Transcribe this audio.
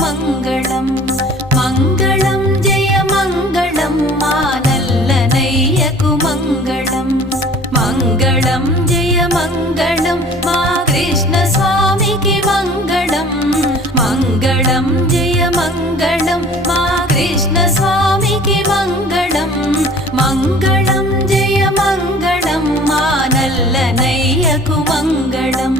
మంగళం మంగళం జయ మంగళం మా నల్లనయ్యకు మంగళం మంగళం జయ మంగళం మా కృష్ణ స్వామికి మంగళం మంగళం జయ మంగళం మా కృష్ణ స్వామికి మంగళం మంగళం జయ మంగళం మా నల్లనయ్యకు మంగళం